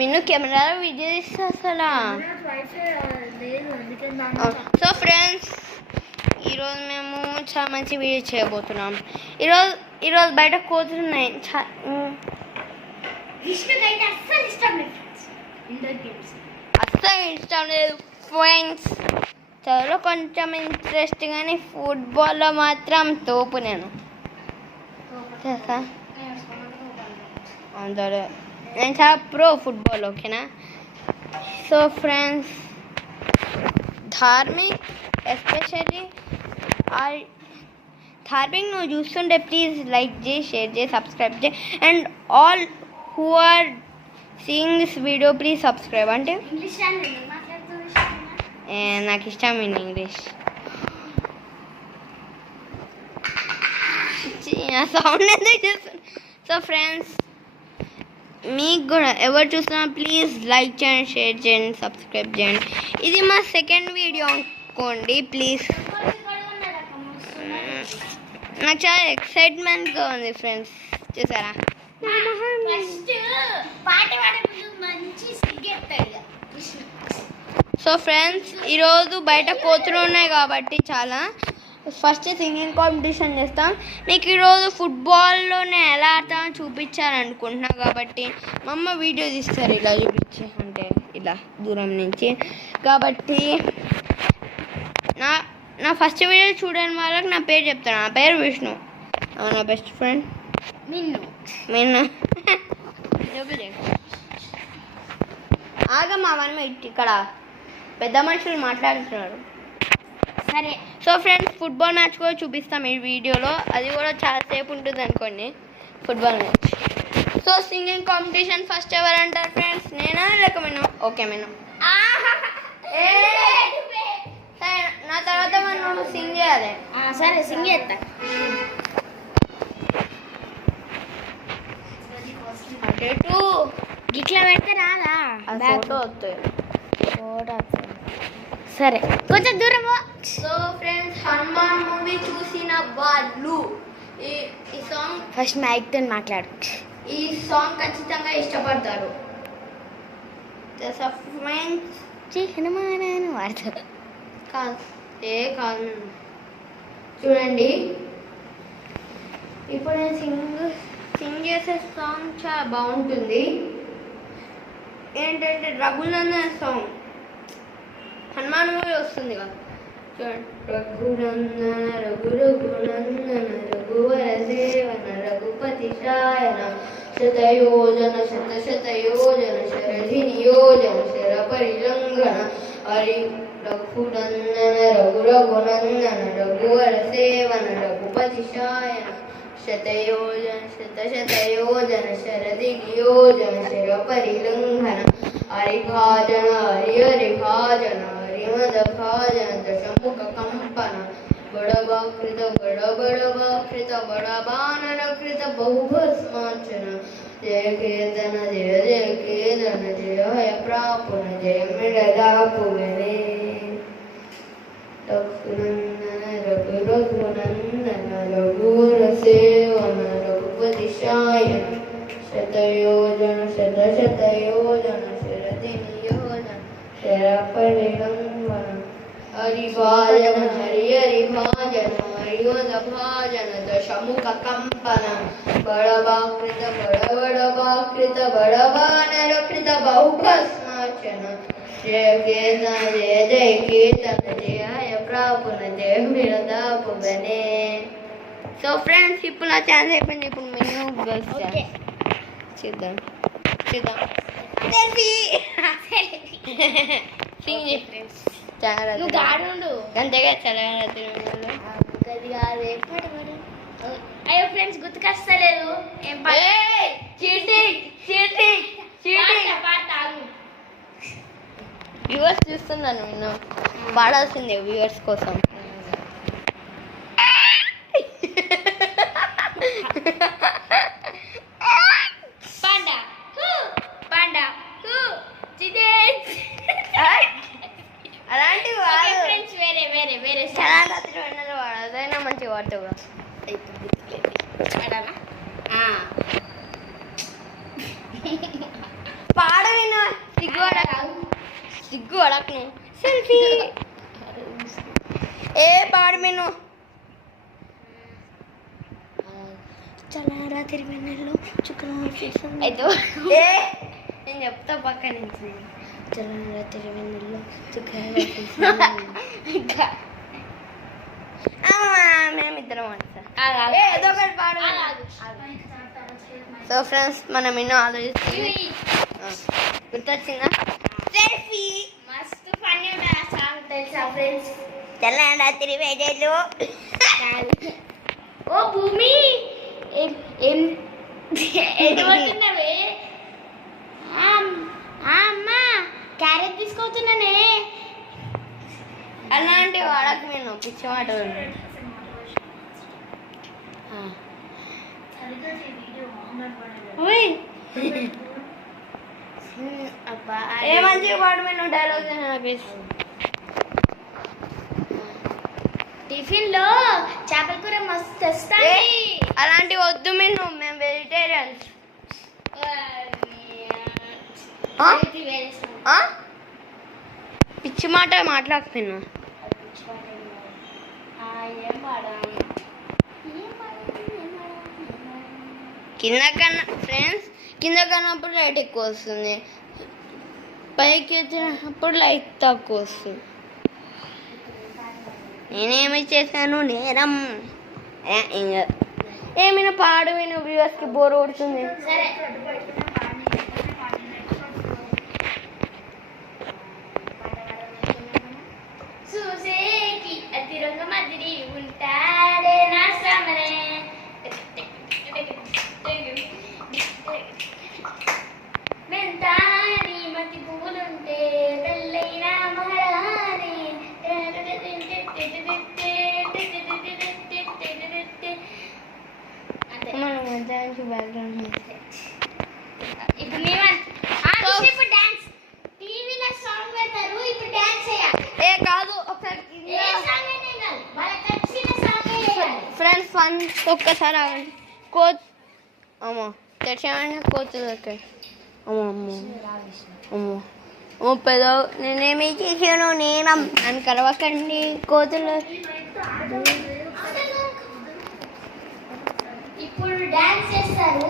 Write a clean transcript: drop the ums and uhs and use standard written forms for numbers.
మిన్ను కెమెరాలో వీడియో తీస్తా అసలు. సో ఫ్రెండ్స్, ఈరోజు మేము చాలా మంచి వీడియో చేయబోతున్నాం. ఈరోజు బయట కోతులు ఉన్నాయి. అస్సలు ఇష్టం లేదు ఫ్రెండ్స్. చదువులో కొంచెం ఇంట్రెస్ట్ కానీ ఫుట్బాల్లో మాత్రం తోపు నేను. తెలుసా, అందరూ నేను చాలా ప్రో ఫుట్బాల్. ఓకేనా? So friends, Dharmik especially Dharmik నువ్వు చూస్తుంటే ప్లీజ్ లైక్ చేయి, షేర్ చేయి, సబ్స్క్రైబ్ చేయి. And all who are seeing this video please subscribe. అంటే నాకు ఇష్టం ఇంగ్లీష్. సౌండ్ ఎందుకు చేస్తాను? సో ఫ్రెండ్స్, మీకు కూడా ఎవరు చూస్తున్నా ప్లీజ్ లైక్ చేయండి, షేర్ చేయండి, సబ్స్క్రైబ్ చేయండి. ఇది మా సెకండ్ వీడియో అనుకోండి ప్లీజ్. నాకు చాలా ఎక్సైట్మెంట్గా ఉంది ఫ్రెండ్స్. చూసారా? సో ఫ్రెండ్స్, ఈరోజు బయట కోతులు ఉన్నాయి కాబట్టి చాలా ఫస్ట్ సింగింగ్ కాంపిటీషన్ చేస్తాం. మీకు ఈరోజు ఫుట్బాల్లో నేను ఎలా ఆడతానో చూపించాలనుకుంటున్నా కాబట్టి మా అమ్మ వీడియో తీస్తారు ఇలా చూపించి, అంటే ఇలా దూరం నుంచి. కాబట్టి నా ఫస్ట్ వీడియో చూడని వాళ్ళకి నా పేరు చెప్తాను. నా పేరు విష్ణు. నా బెస్ట్ ఫ్రెండ్ మిన్ను. ఆగమ్మా, మనం ఇక్కడ పెద్ద మనుషులు మాట్లాడుతున్నారు. సరే. సో ఫ్రెండ్స్, ఫుట్బాల్ మ్యాచ్ కూడా చూపిస్తాం ఈ వీడియోలో. అది కూడా చాలాసేపు ఉంటుంది అనుకోండి football match. So singing competition first ఎవరు అంటారు ఫ్రెండ్స్? నేనా లేక మిన్ను? ఓకే మిన్ను. సరే, నా తర్వాత మనం సింగ్ చేయాలి. సరే, సింగ్ చేస్తా. గిట్లా పెడితే రాదా? ఫోటో వస్తాయి. సరే, కొంచెం దూరం. సో ఫ్రెండ్స్, హనుమాన్ మూవీ చూసిన వాళ్ళు ఈ సాంగ్ ఫస్ట్ మైక్ తో మాట్లాడు. ఈ సాంగ్ ఖచ్చితంగా ఇష్టపడతారు. హనుమాన్ వాడతారు కాదు చూడండి. ఇప్పుడు నేను సింగ్ చేసే సాంగ్ చాలా బాగుంటుంది. ఏంటంటే రఘునందన్ సాంగ్, హనుమాన్ మూవీ వస్తుంది కదా, చూడండి. రఘునందన రఘునందన రఘువర సేవన రఘుపతి శాయన శతయోజన శతయోజన శరధిని యోజన శర పరిలంఘన హరి రఘునందన రఘునందన రఘువర సేవన రఘుపతి శాయన శతయోజన శతయోజన శరధిని యోజన శర పరిలంఘన హరిభాజన హరిహరిభాజన హరిమదభాజన దశముఖ కంపన బడవాకృత బడబడవాకృత బడబానరకృత బహుభస్మార్చన జయ కీర్తన జయ జయ కీర్తన జయ హయ ప్రాపున జయ మృదాపుగనే రఘునందన రఘునందన రఘువర సేవన రఘుపతి శాయన శతయోజన శతయోజన శరదిని యోజన శర పరిలంఘన హరిభాజన హరిహరిభాజన హరివదభాజన దశముఖ కంపన బడవాకృత బడబడవాకృత బడబానరకృత బహుభస్మార్చన జయ కీర్తన జయ జయ కీర్తన జయ హయ ప్రాపున జయ మృదాపుగనే. సో ఫ్రెండ్స్, ఇప్పుడు నా ఛాన్స్ అయిపోయింది. ఇప్పుడు మేము గర్ల్స్ చూద్దాం. అంతేగా అయ్యో ఫ్రెండ్స్, గుర్తుకొస్తలేదు. వ్యూవర్స్ చూస్తున్నాను నేను, పాడాల్సిందే వ్యూవర్స్ కోసం. అలాంటివి చాలా అదైనా మంచిగా వాడతావు. పాడవి సిగ్గు అడగను సెల్ఫీ ఏ పాడు మెను చలారా తిరిగి నెలలో అయితే ఏ నేను చెప్తా పక్క నుంచి చలారా తిరిగి నెలలో ఇంకా మేమిద్దరం ఆగు. ఏదో ఒకటి పాడు ఆగు. సో ఫ్రెండ్స్ మనం ఎన్నో ఆలోచిస్తుంది గుర్తొచ్చిందా సెల్ఫీ మస్తు ఫన్నీ ఉంటుంది ఆ సాంగ్ తెలుసా ఫ్రెండ్స్? చలారా తిరిగి నెలలో ఓ భూమి ఏం ఎటు పోతున్నావే? అమ్మ క్యారెట్ తీసుకోతున్నానే. అలాంటి వాడకు నేను పిచ్చి మాటలు అబ్బా ఏ మంచిగా పాడు మేము డైలాగ్ ప్లీజ్ టిఫిన్ లో చేపల కూర మస్తు వస్తాయి. అలాంటి వద్దు మేము వెజిటేరియన్స్ పిచ్చి మాట మాట్లాడుతున్నాను కింద కన్నా ఫ్రెండ్స్ కింద కన్నప్పుడు లైట్ ఎక్కువ వస్తుంది పైకి వచ్చినప్పుడు లైట్ తక్కువ వస్తుంది నేనేమి చేశాను నేరం ఏమైనా పాడు విను వ్యూవర్స్కి బోర్ కొడుతుంది సరే చూసేకి అతి రంగ మదిరి ఉంటాడే నా సమరే మెంతాని మతి పువ్వులుంటే తెల్లైన మహారాణి మనం మంచి బ్యాక్గ్రౌండ్ ఇప్పుడు ఇప్పుడు డాన్స్ టీవీలో సాంగ్ పెడతారు ఇప్పుడు డాన్స్ చేయాలి. ఏ కాదు ఒకసారి ఏ సాంగ్ అయినా కాదు వాళ్ళకి నచ్చిన సాంగ్ వేయాలి. ఫ్రెండ్స్ ఫన్ ఒక్కసారి ఆగండి అమ్మో తెచ్చామని కోతులు అక్కడ అమ్మో అమ్మో అమ్మో అమ్మో పెద్ద నేనేమి చేసాను నేనం అని కలవకండి కోతులు ఇప్పుడు డాన్స్ చేస్తారు